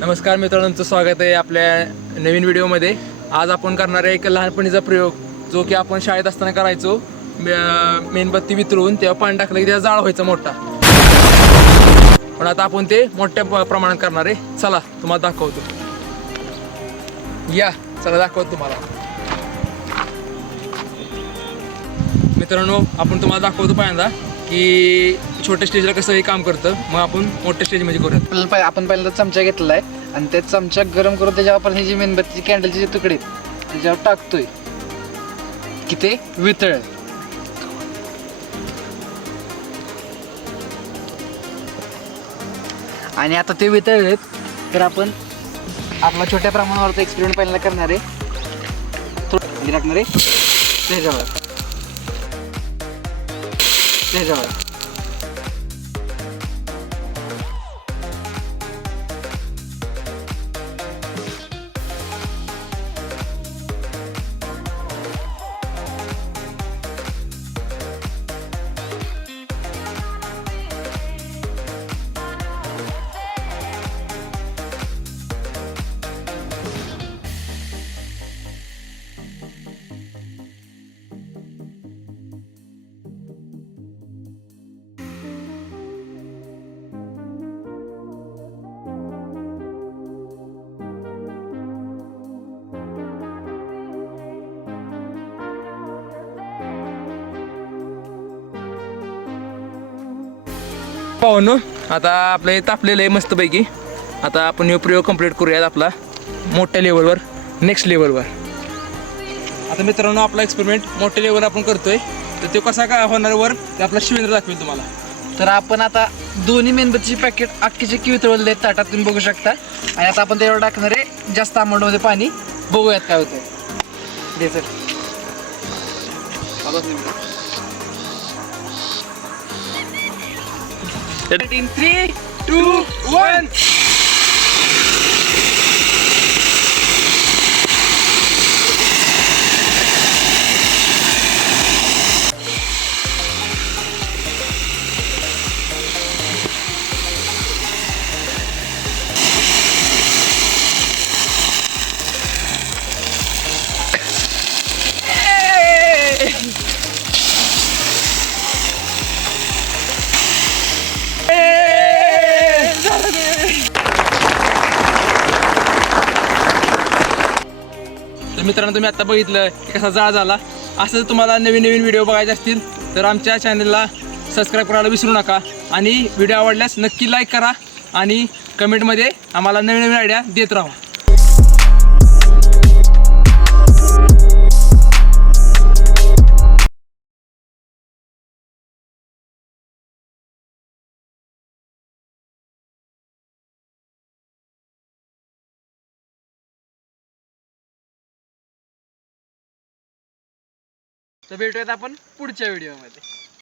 नमस्कार मित्रांनो, तुमचं स्वागत आहे आपल्या नवीन व्हिडिओमध्ये. आज आपण करणार आहे एक लहानपणीचा प्रयोग, जो की आपण शाळेत असताना करायचो. मेणबत्ती वितळून तेव्हा पाणी टाकलं की त्याचा जाळ व्हायचा मोठा. पण आता आपण ते मोठ्या प्रमाणात करणार आहे. चला तुम्हाला दाखवतो. या चला दाखवतो तुम्हाला. मित्रांनो, आपण तुम्हाला दाखवतो पहिल्यांदा की छोट्या स्टेजला कसं हे काम करतं. मग आपण मोठ्या स्टेजमध्ये करूयात. आपण पहिल्यांदा चमचा घेतलेला आहे आणि ते चमचा गरम करून त्याच्यावर आपण ही जी मेणबत्ती कॅन्डलचे जे तुकडे त्याच्यावर टाकतोय की ते वितळ. आणि आता ते वितळलेत तर आपण आपला छोट्या प्रमाणावर एक्सपेरिमेंट पहिल्यांदा करणार आहे. थोडं टाकणार आहे त्याच्यावर. पाहून आता आपलं हे तापलेलं आहे मस्तपैकी. आता आपण हे प्रयोग कंप्लीट करूयात आपला मोठ्या लेवलवर, नेक्स्ट लेवलवर. आता मित्रांनो, आपला एक्सपेरिमेंट मोठ्या लेवलवर आपण करतोय. तर ते कसा काय होणार वर ते आपला शिवेंद्र दाखवेल तुम्हाला. तर आपण आता दोन्ही मेणबत्तीचे पॅकेट अख्खीचे वितळवले आहेत ताटात, तुम्ही बघू शकता. आणि आता आपण त्यावर टाकणार आहे जास्त अमाऊंटमध्ये पाणी. बघूयात काय होतं. दे सर. 3, 2, 1. तर मित्रांनो, तुम्ही आता बघितलं की कसा जाळ झाला. असं तुम्हाला नवीन नवीन व्हिडिओ बघायचे असतील तर आमच्या चॅनलला सबस्क्राईब करायला विसरू नका. आणि व्हिडिओ आवडल्यास नक्की लाईक करा आणि कमेंटमध्ये आम्हाला नवीन नवीन आयडिया देत राहा. तर भेटूयात आपण पुढच्या व्हिडिओमध्ये.